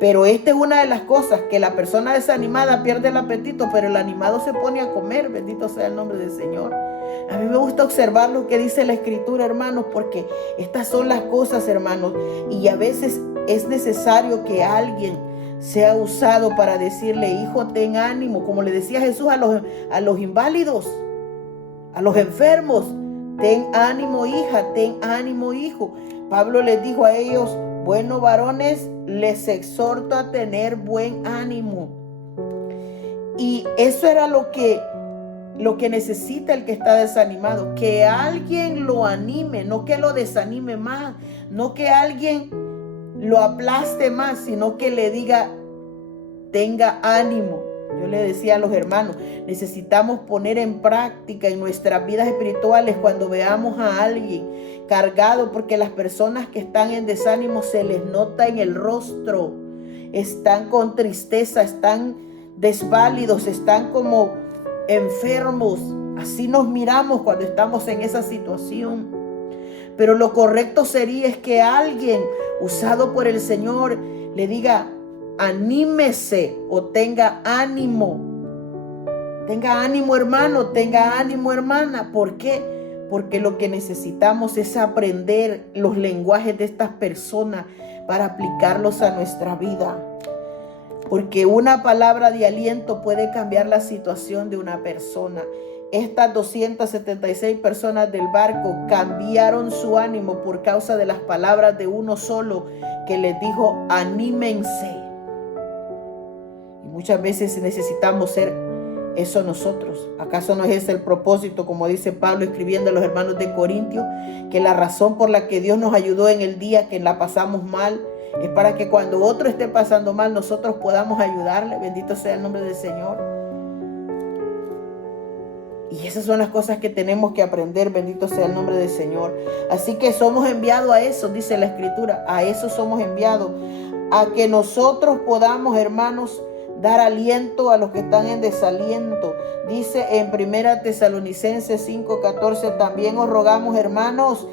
Pero esta es una de las cosas, que la persona desanimada pierde el apetito, pero el animado se pone a comer. Bendito sea el nombre del Señor. A mí me gusta observar lo que dice la Escritura, hermanos, porque estas son las cosas, hermanos. Y a veces es necesario que alguien sea usado para decirle, hijo, ten ánimo. Como le decía Jesús a los inválidos, a los enfermos. Ten ánimo, hija, ten ánimo, hijo. Pablo les dijo a ellos, bueno, varones, les exhorto a tener buen ánimo. Y eso era lo que necesita el que está desanimado, que alguien lo anime, no que lo desanime más, no que alguien lo aplaste más, sino que le diga, tenga ánimo. Yo le decía a los hermanos, necesitamos poner en práctica en nuestras vidas espirituales cuando veamos a alguien cargado, porque las personas que están en desánimo se les nota en el rostro, están con tristeza, están desválidos, están como enfermos. Así nos miramos cuando estamos en esa situación. Pero lo correcto sería es que alguien usado por el Señor le diga, anímese o tenga ánimo. Tenga ánimo, hermano, tenga ánimo, hermana. ¿Por qué? Porque lo que necesitamos es aprender los lenguajes de estas personas para aplicarlos a nuestra vida. Porque una palabra de aliento puede cambiar la situación de una persona. Estas 276 personas del barco cambiaron su ánimo por causa de las palabras de uno solo que les dijo, anímense. Y muchas veces necesitamos ser eso nosotros. ¿Acaso no es ese el propósito, como dice Pablo escribiendo a los hermanos de Corintios, que la razón por la que Dios nos ayudó en el día que la pasamos mal es para que cuando otro esté pasando mal nosotros podamos ayudarle? Bendito sea el nombre del Señor. Y esas son las cosas que tenemos que aprender. Bendito sea el nombre del Señor. Así que somos enviados a eso, dice la Escritura. A eso somos enviados. A que nosotros podamos, hermanos, dar aliento a los que están en desaliento. Dice en 1 Tesalonicenses 5:14, también os rogamos, hermanos,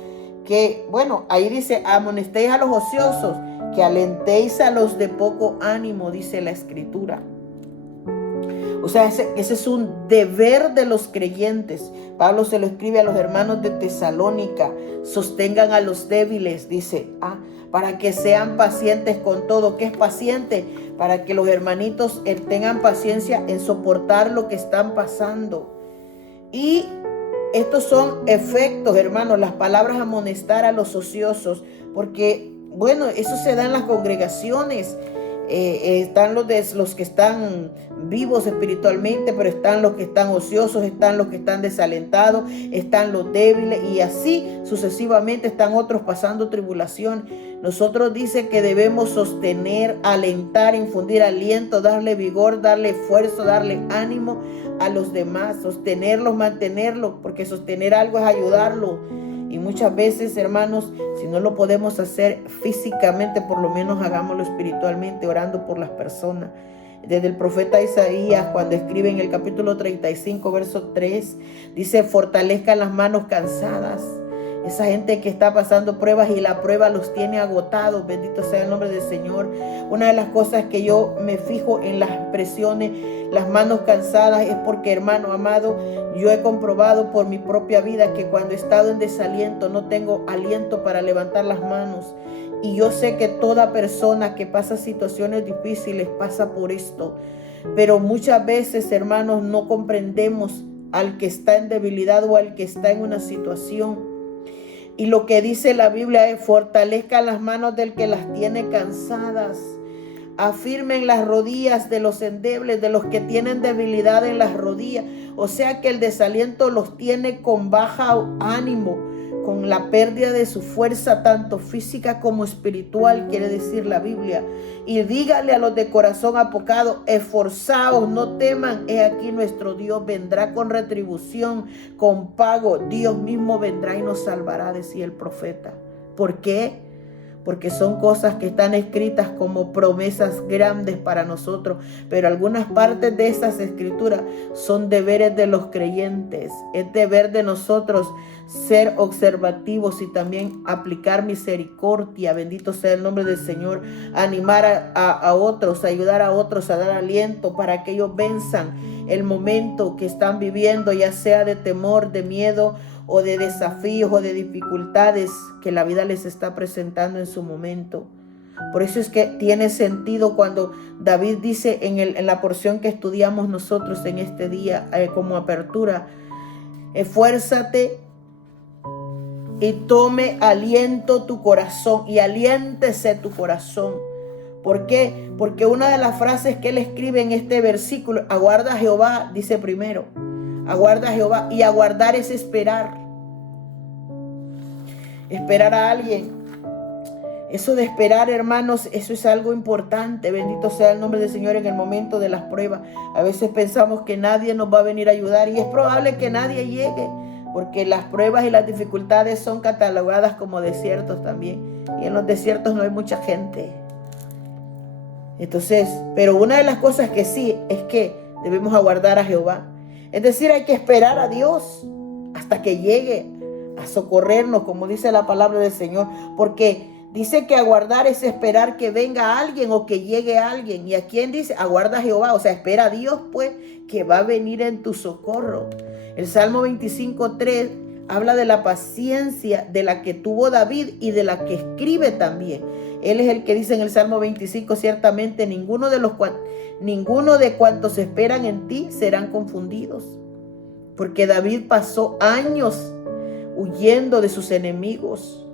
que, bueno, ahí dice, amonestéis a los ociosos, que alentéis a los de poco ánimo, dice la Escritura. O sea, ese es un deber de los creyentes. Pablo se lo escribe a los hermanos de Tesalónica. Sostengan a los débiles, dice, para que sean pacientes con todo. ¿Qué es paciente? Para que los hermanitos tengan paciencia en soportar lo que están pasando. Y estos son efectos, hermanos, las palabras amonestar a los ociosos, porque, bueno, eso se da en las congregaciones. Están los que están vivos espiritualmente, pero están los que están ociosos, están los que están desalentados, están los débiles, y así sucesivamente están otros pasando tribulación. Nosotros dice que debemos sostener, alentar, infundir aliento, darle vigor, darle esfuerzo, darle ánimo a los demás, sostenerlos, mantenerlos, porque sostener algo es ayudarlo. Y muchas veces, hermanos, si no lo podemos hacer físicamente, por lo menos hagámoslo espiritualmente, orando por las personas. Desde el profeta Isaías, cuando escribe en el capítulo 35, verso 3, dice, fortalezcan las manos cansadas. Esa gente que está pasando pruebas y la prueba los tiene agotados. Bendito sea el nombre del Señor. Una de las cosas que yo me fijo en las expresiones, las manos cansadas, es porque, hermano amado, yo he comprobado por mi propia vida que cuando he estado en desaliento no tengo aliento para levantar las manos. Y yo sé que toda persona que pasa situaciones difíciles pasa por esto. Pero muchas veces, hermanos, no comprendemos al que está en debilidad o al que está en una situación. Y lo que dice la Biblia es: fortalezca las manos del que las tiene cansadas. Afirmen las rodillas de los endebles, de los que tienen debilidad en las rodillas. O sea que el desaliento los tiene con baja ánimo, con la pérdida de su fuerza, tanto física como espiritual, quiere decir la Biblia. Y dígale a los de corazón apocado: esforzaos, no teman, he aquí nuestro Dios vendrá con retribución, con pago. Dios mismo vendrá y nos salvará, decía el profeta. ¿Por qué? Porque son cosas que están escritas como promesas grandes para nosotros, pero algunas partes de esas escrituras son deberes de los creyentes. Es deber de nosotros ser observativos y también aplicar misericordia. Bendito sea el nombre del Señor. Animar a otros, ayudar a otros, a dar aliento para que ellos venzan el momento que están viviendo, ya sea de temor, de miedo, o de desafíos o de dificultades que la vida les está presentando en su momento. Por eso es que tiene sentido cuando David dice en la porción que estudiamos nosotros en este día como apertura: esfuérzate y tome aliento tu corazón, y aliéntese tu corazón. ¿Por qué? Porque una de las frases que él escribe en este versículo: aguarda a Jehová, dice primero. Aguarda a Jehová. Y aguardar es esperar. Esperar a alguien. Eso de esperar, hermanos, eso es algo importante. Bendito sea el nombre del Señor en el momento de las pruebas. A veces pensamos que nadie nos va a venir a ayudar, y es probable que nadie llegue, porque las pruebas y las dificultades son catalogadas como desiertos también. Y en los desiertos no hay mucha gente. Entonces, pero una de las cosas que sí es que debemos aguardar a Jehová. Es decir, hay que esperar a Dios hasta que llegue a socorrernos, como dice la palabra del Señor, porque dice que aguardar es esperar que venga alguien o que llegue alguien. ¿Y a quién dice? Aguarda a Jehová, o sea, espera a Dios, pues, que va a venir en tu socorro. El Salmo 25:3 habla de la paciencia de la que tuvo David y de la que escribe también. Él es el que dice en el Salmo 25: ciertamente ninguno de cuantos esperan en ti serán confundidos. Porque David pasó años huyendo de sus enemigos,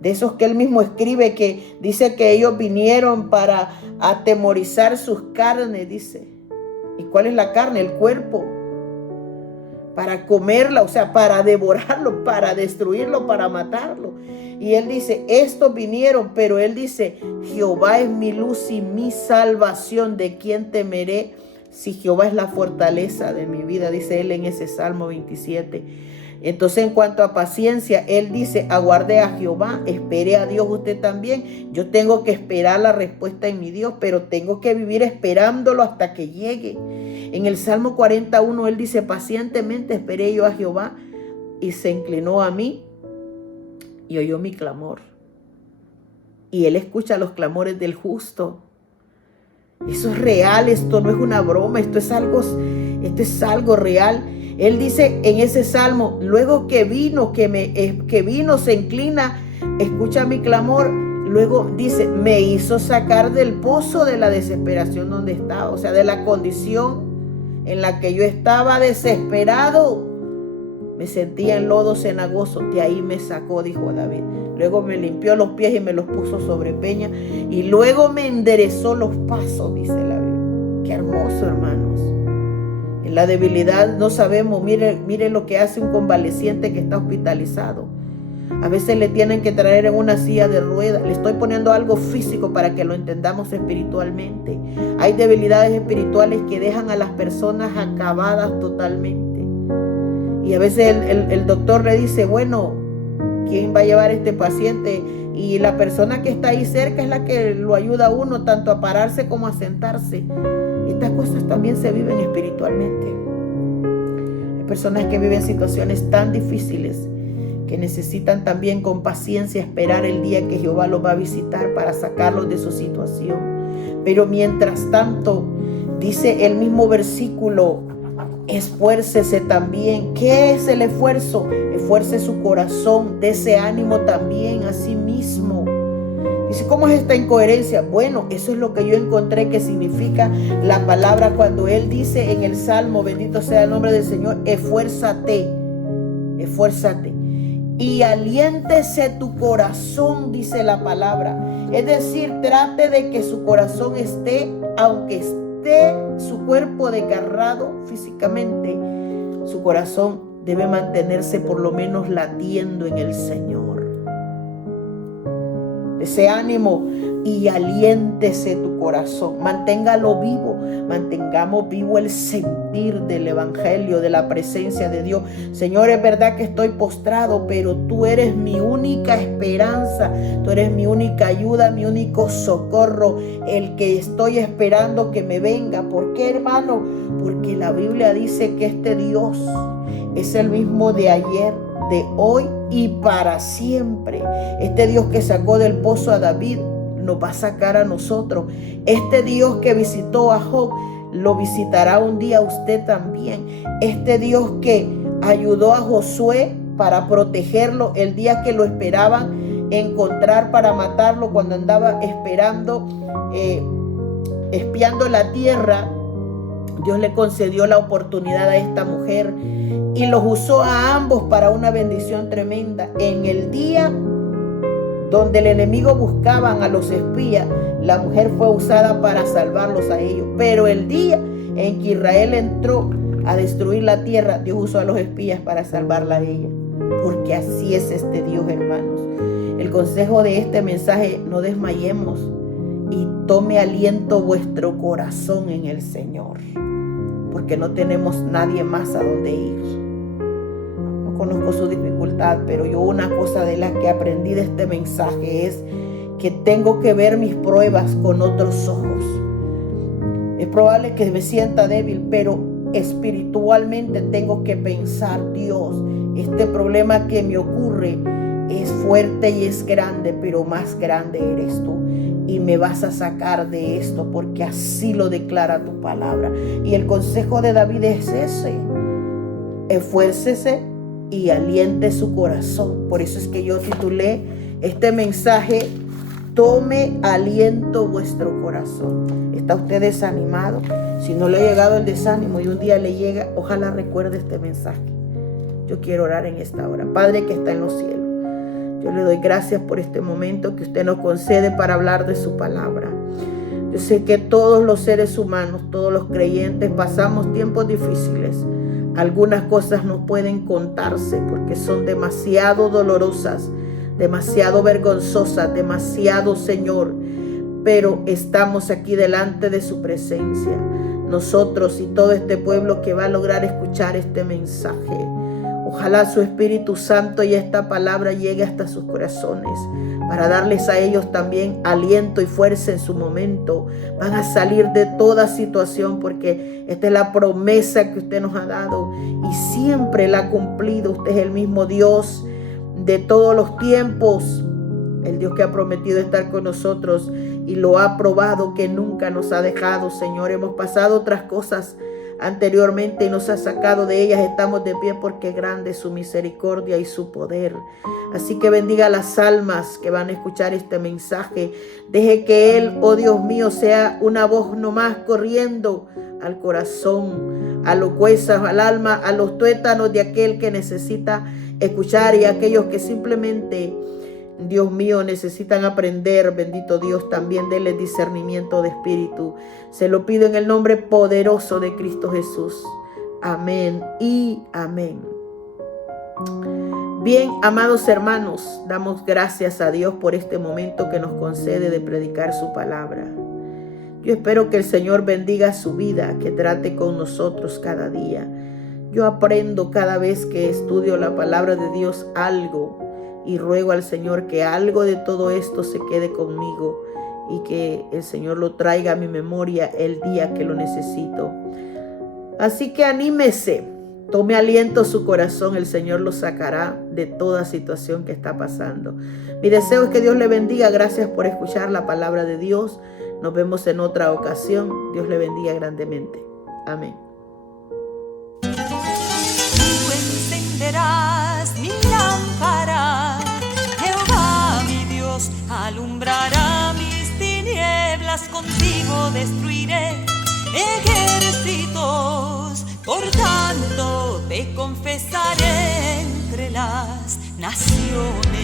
de esos que él mismo escribe, que dice que ellos vinieron para atemorizar sus carnes, dice. ¿Y cuál es la carne? El cuerpo. Para comerla, o sea, para devorarlo, para destruirlo, para matarlo. Y él dice: estos vinieron, pero él dice: Jehová es mi luz y mi salvación, ¿de quién temeré? Si Jehová es la fortaleza de mi vida, dice él en ese Salmo 27. Entonces, en cuanto a paciencia, él dice: aguarde a Jehová, espere a Dios usted también. Yo tengo que esperar la respuesta en mi Dios, pero tengo que vivir esperándolo hasta que llegue. En el Salmo 41 él dice: pacientemente esperé yo a Jehová, y se inclinó a mí y oyó mi clamor. Y él escucha los clamores del justo. Eso es real, esto no es una broma, esto es algo real. Él dice en ese salmo: luego que vino, se inclina, escucha mi clamor. Luego dice: me hizo sacar del pozo de la desesperación donde estaba, o sea, de la condición en la que yo estaba desesperado. Me sentía en lodo cenagoso, de ahí me sacó, dijo David. Luego me limpió los pies y me los puso sobre peña, y luego me enderezó los pasos, dice la Biblia. Qué hermoso, hermanos. En la debilidad no sabemos. Mire lo que hace un convaleciente que está hospitalizado. A veces le tienen que traer en una silla de ruedas. Le estoy poniendo algo físico para que lo entendamos espiritualmente. Hay debilidades espirituales que dejan a las personas acabadas totalmente. Y a veces el doctor le dice: bueno, ¿quién va a llevar a este paciente? Y la persona que está ahí cerca es la que lo ayuda a uno tanto a pararse como a sentarse. Estas cosas también se viven espiritualmente. Hay personas que viven situaciones tan difíciles que necesitan también con paciencia esperar el día que Jehová los va a visitar para sacarlos de su situación. Pero mientras tanto, dice el mismo versículo: esfuércese también. ¿Qué es el esfuerzo? Esfuerce su corazón, dé ese ánimo también a sí mismo. Dice, ¿cómo es esta incoherencia? Bueno, eso es lo que yo encontré que significa la palabra cuando Él dice en el Salmo, bendito sea el nombre del Señor, esfuérzate, esfuérzate. Y aliéntese tu corazón, dice la palabra. Es decir, trate de que su corazón esté, aunque esté su cuerpo desgarrado físicamente, su corazón debe mantenerse por lo menos latiendo en el Señor. Ese ánimo y aliéntese tu corazón. Manténgalo vivo. Mantengamos vivo el sentir del evangelio, de la presencia de Dios. Señor, es verdad que estoy postrado, pero tú eres mi única esperanza. Tú eres mi única ayuda, mi único socorro. El que estoy esperando que me venga. ¿Por qué, hermano? Porque la Biblia dice que este Dios es el mismo de ayer, de hoy y para siempre. Este Dios que sacó del pozo a David nos va a sacar a nosotros. Este Dios que visitó a Job lo visitará un día a usted también. Este Dios que ayudó a Josué para protegerlo el día que lo esperaban encontrar para matarlo, cuando andaba esperando, espiando la tierra. Dios le concedió la oportunidad a esta mujer y los usó a ambos para una bendición tremenda. En el día donde el enemigo buscaban a los espías, la mujer fue usada para salvarlos a ellos. Pero el día en que Israel entró a destruir la tierra, Dios usó a los espías para salvarla a ella. Porque así es este Dios, hermanos. El consejo de este mensaje: no desmayemos y tome aliento vuestro corazón en el Señor, porque no tenemos nadie más a donde ir. No conozco su dificultad, pero yo una cosa de la que aprendí de este mensaje es que tengo que ver mis pruebas con otros ojos. Es probable que me sienta débil, pero espiritualmente tengo que pensar: Dios, este problema que me ocurre es fuerte y es grande, pero más grande eres tú. Y me vas a sacar de esto, porque así lo declara tu palabra. Y el consejo de David es ese: esfuércese y aliente su corazón. Por eso es que yo titulé este mensaje: tome aliento vuestro corazón. ¿Está usted desanimado? Si no le ha llegado el desánimo y un día le llega, ojalá recuerde este mensaje. Yo quiero orar en esta hora. Padre que está en los cielos, yo le doy gracias por este momento que usted nos concede para hablar de su palabra. Yo sé que todos los seres humanos, todos los creyentes, pasamos tiempos difíciles. Algunas cosas no pueden contarse porque son demasiado dolorosas, demasiado vergonzosas, demasiado, Señor. Pero estamos aquí delante de su presencia, nosotros y todo este pueblo que va a lograr escuchar este mensaje. Ojalá su Espíritu Santo y esta palabra llegue hasta sus corazones para darles a ellos también aliento y fuerza en su momento. Van a salir de toda situación, porque esta es la promesa que usted nos ha dado y siempre la ha cumplido. Usted es el mismo Dios de todos los tiempos, el Dios que ha prometido estar con nosotros y lo ha probado, que nunca nos ha dejado. Señor, hemos pasado otras cosas anteriormente y nos ha sacado de ellas. Estamos de pie porque grande es su misericordia y su poder. Así que bendiga las almas que van a escuchar este mensaje. Deje que Él, oh Dios mío, sea una voz nomás corriendo al corazón, a los huesos, al alma, a los tuétanos de aquel que necesita escuchar y aquellos que simplemente, Dios mío, necesitan aprender. Bendito Dios, también denle discernimiento de espíritu. Se lo pido en el nombre poderoso de Cristo Jesús. Amén y amén. Bien, amados hermanos, damos gracias a Dios por este momento que nos concede de predicar su palabra. Yo espero que el Señor bendiga su vida, que trate con nosotros cada día. Yo aprendo cada vez que estudio la palabra de Dios algo, y ruego al Señor que algo de todo esto se quede conmigo y que el Señor lo traiga a mi memoria el día que lo necesito. Así que anímese, tome aliento su corazón, el Señor lo sacará de toda situación que está pasando. Mi deseo es que Dios le bendiga. Gracias por escuchar la palabra de Dios. Nos vemos en otra ocasión. Dios le bendiga grandemente. Amén. Tú encenderás mi lámpara, Jehová mi Dios alumbrará estás contigo destruiré ejércitos. Por tanto te confesaré entre las naciones.